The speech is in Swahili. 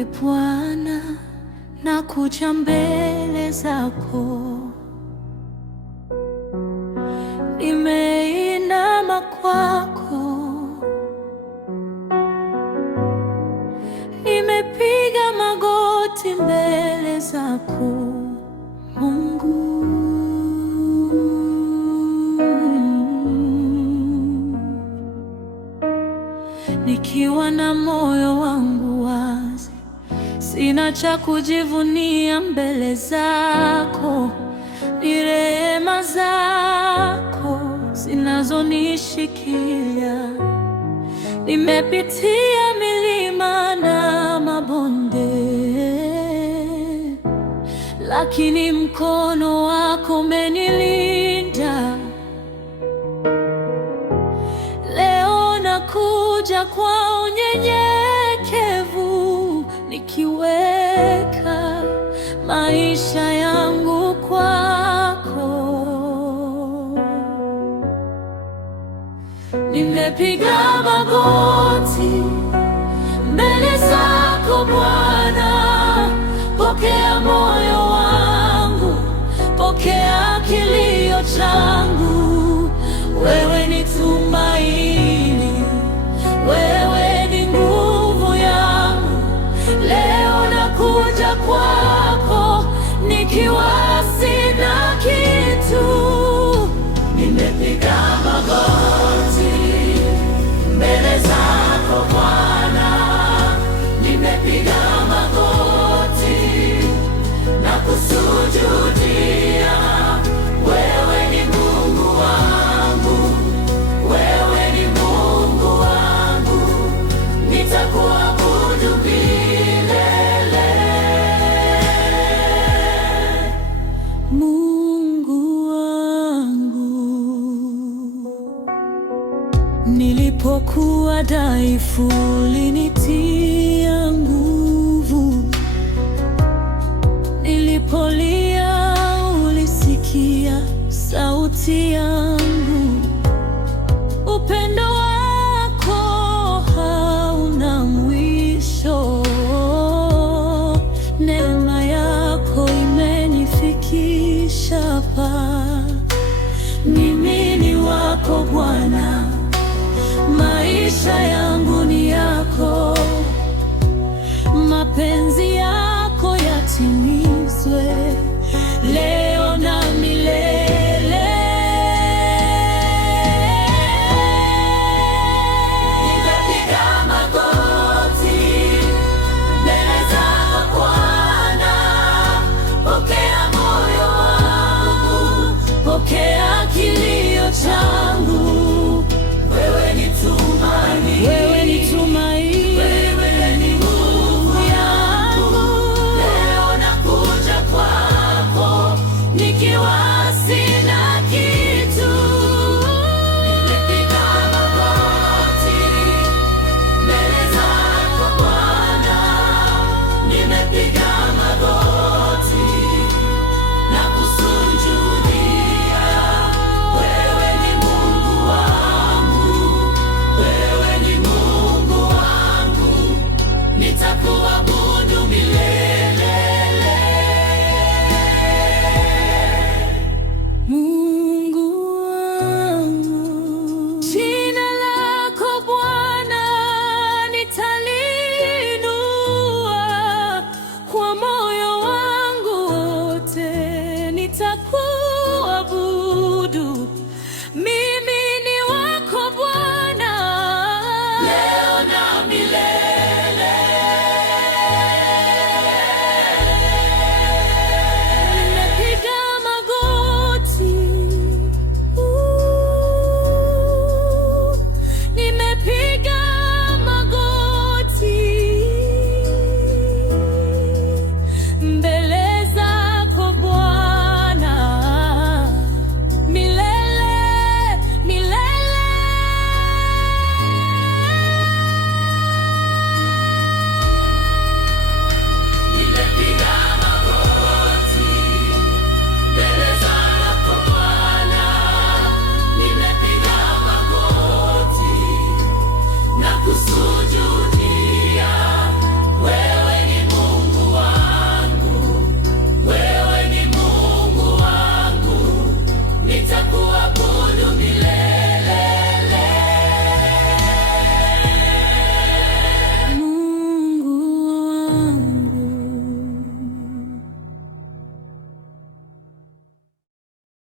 E Bwana, nakuja mbele zako, nimeinama kwako, nimepiga magoti mbele zako Mungu. Nikiwa na moyo wangu wazi, sina cha kujivunia mbele zako. Ni rehema zako zinazonishikilia. Nimepitia milima na mabonde, lakini mkono wako umenilinda. Leo nakuja kwa unyenyekevu, nikiweka maisha yangu kwako. Nimepiga magoti mbele zako Bwana, pokea moyo wangu, pokea kilio changu. Wewe ni tumaini, wewe ni nguvu yangu. Leo nakuja kwako nikiwa sina kitu. Nimepiga magoti mbele zako Bwana, nimepiga magoti na kusujudia. Wewe ni Mungu wangu, wewe ni Mungu wangu, nitakuabudu milele. Mungu wangu, nilipokuwa dhaifu ulinitia nguvu, nilipolia ulisikia sauti yangu. Upendo wako hauna mwisho, neema yako imenifikisha hapa. Mimi ni wako Bwana, maisha yangu ni yako, mapenzi yako yatimizwe leo na milele. Nimepiga magoti mbele zako Bwana, pokea moyo wangu, pokea kilio changu. Wewe ni tumaini, wewe ni tumaini, wewe ni nguvu yangu. Leo nakuja kwako nikiwa sina kitu. Nimepiga magoti mbele zako Bwana, nimepiga magoti na kusujudia. Wewe ni Mungu wangu, wewe ni Mungu wangu, nitakuabudu milele.